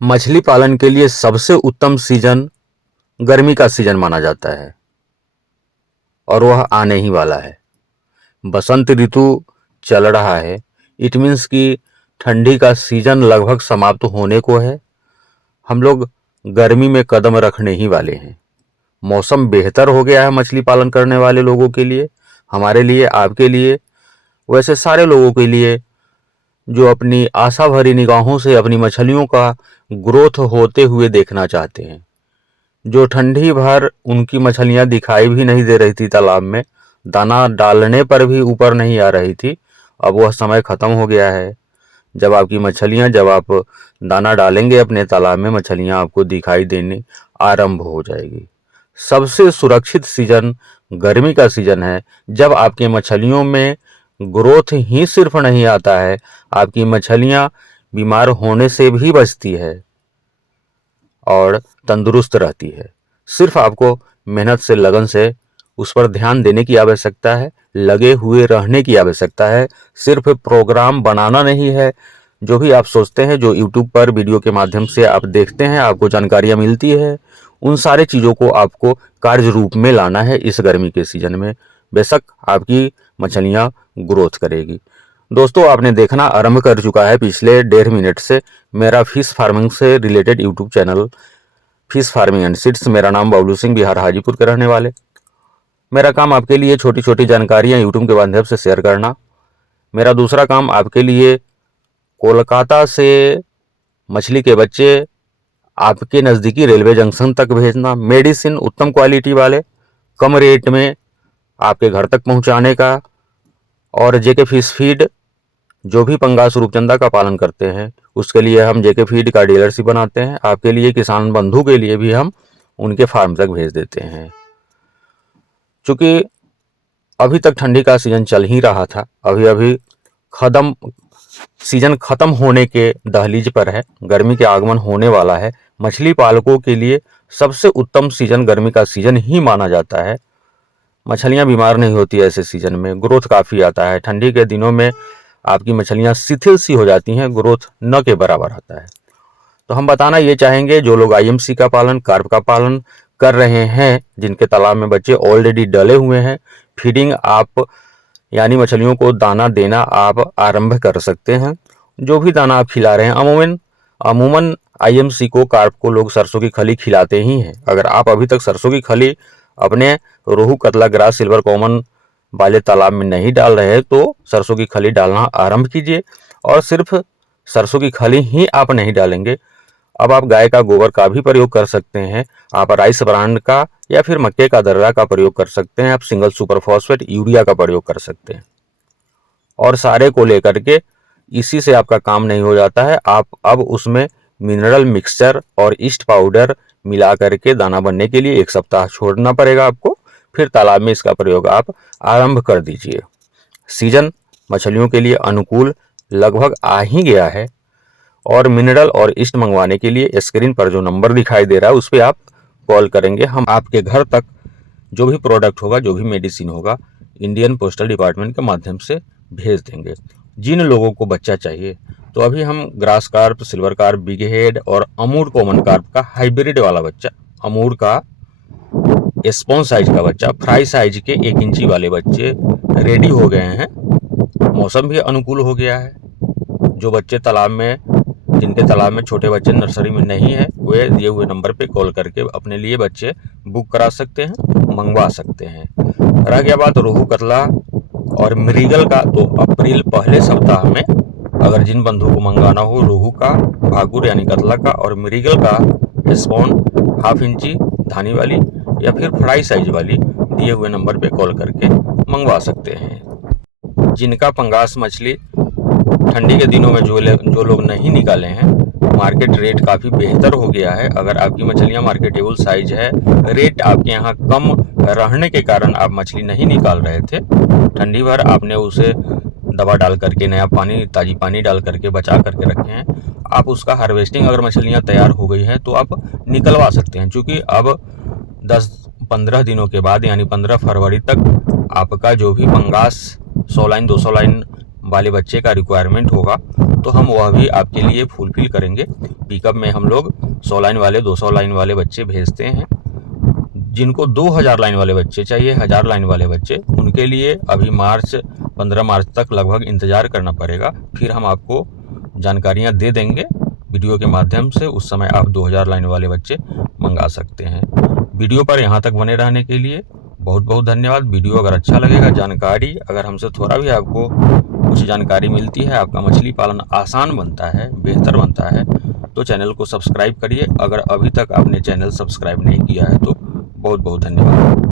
मछली पालन के लिए सबसे उत्तम सीजन गर्मी का सीजन माना जाता है और वह आने ही वाला है। बसंत ऋतु चल रहा है। इट मीन्स कि ठंडी का सीजन लगभग समाप्त होने को है। हम लोग गर्मी में कदम रखने ही वाले हैं। मौसम बेहतर हो गया है मछली पालन करने वाले लोगों के लिए, हमारे लिए, आपके लिए, वैसे सारे लोगों के लिए जो अपनी आशा भरी निगाहों से अपनी मछलियों का ग्रोथ होते हुए देखना चाहते हैं। जो ठंडी भर उनकी मछलियां दिखाई भी नहीं दे रही थी तालाब में, दाना डालने पर भी ऊपर नहीं आ रही थी, अब वह समय खत्म हो गया है। जब आपकी मछलियां, जब आप दाना डालेंगे अपने तालाब में, मछलियां आपको दिखाई देने आरंभ हो जाएगी। सबसे सुरक्षित सीजन गर्मी का सीजन है, जब आपकी मछलियों में ग्रोथ ही सिर्फ नहीं आता है, आपकी मछलियां बीमार होने से भी बचती है और तंदुरुस्त रहती है। सिर्फ आपको मेहनत से, लगन से उस पर ध्यान देने की आवश्यकता है, लगे हुए रहने की आवश्यकता है। सिर्फ प्रोग्राम बनाना नहीं है। जो भी आप सोचते हैं, जो यूट्यूब पर वीडियो के माध्यम से आप देखते हैं, आपको जानकारियां मिलती है, उन सारे चीज़ों को आपको कार्य रूप में लाना है इस गर्मी के सीजन में। बेशक आपकी मछलियां ग्रोथ करेगी। दोस्तों, आपने देखना आरंभ कर चुका है पिछले 1.5 मिनट से मेरा फिश फार्मिंग से related YouTube channel fish farming and seeds. मेरा नाम बबलू सिंह, बिहार हाजीपुर के रहने वाले। मेरा काम आपके लिए छोटी छोटी जानकारियां यूट्यूब के माध्यम से शेयर करना। मेरा दूसरा काम आपके लिए कोलकाता से मछली के बच्चे आपके नज़दीकी रेलवे जंक्शन तक भेजना, मेडिसिन उत्तम क्वालिटी वाले कम रेट में आपके घर तक पहुंचाने का, और जेके फिश फीड जो भी पंगास रूपचंदा का पालन करते हैं उसके लिए हम जेके फीड का डीलरशिप बनाते हैं। आपके लिए, किसान बंधु के लिए भी हम उनके फार्म तक भेज देते हैं। चूँकि अभी तक ठंडी का सीजन चल ही रहा था, अभी अभी सीजन खत्म होने के दहलीज पर है, गर्मी के आगमन होने वाला है। मछली पालकों के लिए सबसे उत्तम सीजन गर्मी का सीजन ही माना जाता है। मछलियां बीमार नहीं होती ऐसे सीजन में, ग्रोथ काफ़ी आता है। ठंडी के दिनों में आपकी मछलियां शिथिल सी हो जाती हैं, ग्रोथ न के बराबर आता है। तो हम बताना ये चाहेंगे, जो लोग आईएमसी का पालन, कार्प का पालन कर रहे हैं, जिनके तालाब में बच्चे ऑलरेडी डले हुए हैं, फीडिंग आप यानी मछलियों को दाना देना आप आरंभ कर सकते हैं। जो भी दाना आप खिला रहे हैं, अमूमन आईएमसी को, कार्प को लोग सरसों की खली खिलाते ही हैं। अगर आप अभी तक सरसों की खली अपने रोहू, कतला, ग्रास, सिल्वर कॉमन वाले तालाब में नहीं डाल रहे हैं तो सरसों की खली डालना आरंभ कीजिए। और सिर्फ सरसों की खली ही आप नहीं डालेंगे, अब आप गाय का गोबर का भी प्रयोग कर सकते हैं। आप राइस ब्रांड का या फिर मक्के का दर्रा का प्रयोग कर सकते हैं। आप सिंगल सुपर फॉस्फेट यूरिया का प्रयोग कर सकते हैं। और सारे को लेकर के इसी से आपका काम नहीं हो जाता है, आप अब उसमें मिनरल मिक्सचर और ईस्ट पाउडर मिला करके दाना बनने के लिए 1 सप्ताह छोड़ना पड़ेगा आपको। फिर तालाब में इसका प्रयोग आप आरंभ कर दीजिए। सीजन मछलियों के लिए अनुकूल लगभग आ ही गया है, और मिनरल और ईस्ट मंगवाने के लिए स्क्रीन पर जो नंबर दिखाई दे रहा है उस पर आप कॉल करेंगे, हम आपके घर तक जो भी प्रोडक्ट होगा, जो भी मेडिसिन होगा, इंडियन पोस्टल डिपार्टमेंट के माध्यम से भेज देंगे। जिन लोगों को बच्चा चाहिए, तो अभी हम grass carp, silver carp, big head और अमूर कॉमन कार्प का हाइब्रिड वाला बच्चा, अमूर का स्पॉन साइज का बच्चा, फ्राई साइज के 1 इंची वाले बच्चे रेडी हो गए हैं। मौसम भी अनुकूल हो गया है। जो बच्चे तालाब में, जिनके तालाब में छोटे बच्चे नर्सरी में नहीं है, वे दिए हुए नंबर पे कॉल करके अपने लिए बच्चे बुक करा सकते हैं, मंगवा सकते हैं। रह गया बात रोहू, कतला और मृगल का, तो अप्रैल पहले सप्ताह में अगर जिन बंधु को मंगाना हो रोहू का, भाकुर यानी कतला का और मृगल का स्पॉन 1/2 इंची धानी वाली या फिर फ्राई साइज वाली, दिए हुए नंबर पे कॉल करके मंगवा सकते हैं। जिनका पंगास मछली ठंडी के दिनों में जो लोग नहीं निकाले हैं, मार्केट रेट काफ़ी बेहतर हो गया है। अगर आपकी मछलियां मार्केटेबल साइज है, रेट आपके यहाँ कम रहने के कारण आप मछली नहीं निकाल रहे थे, ठंडी भर आपने उसे दवा डाल करके, नया पानी, ताज़ी पानी डाल करके बचा करके रखे हैं, आप उसका हार्वेस्टिंग, अगर मछलियां तैयार हो गई हैं तो आप निकलवा सकते हैं। क्योंकि अब 10-15 दिनों के बाद यानी 15 फरवरी तक आपका जो भी पंगास 100 लाइन 200 लाइन वाले बच्चे का रिक्वायरमेंट होगा तो हम वह भी आपके लिए फुलफिल करेंगे। पिकअप में हम लोग 100 लाइन वाले 200 लाइन वाले बच्चे भेजते हैं। जिनको 2000 लाइन वाले बच्चे चाहिए, 1000 लाइन वाले बच्चे, उनके लिए अभी 15 मार्च तक लगभग इंतज़ार करना पड़ेगा। फिर हम आपको जानकारियां दे देंगे वीडियो के माध्यम से। उस समय आप 2000 लाइन वाले बच्चे मंगा सकते हैं। वीडियो पर यहाँ तक बने रहने के लिए बहुत बहुत धन्यवाद। वीडियो अगर अच्छा लगेगा, जानकारी अगर हमसे थोड़ा भी आपको कुछ जानकारी मिलती है, आपका मछली पालन आसान बनता है, बेहतर बनता है, तो चैनल को सब्सक्राइब करिए। अगर अभी तक आपने चैनल सब्सक्राइब नहीं किया है तो बहुत बहुत धन्यवाद।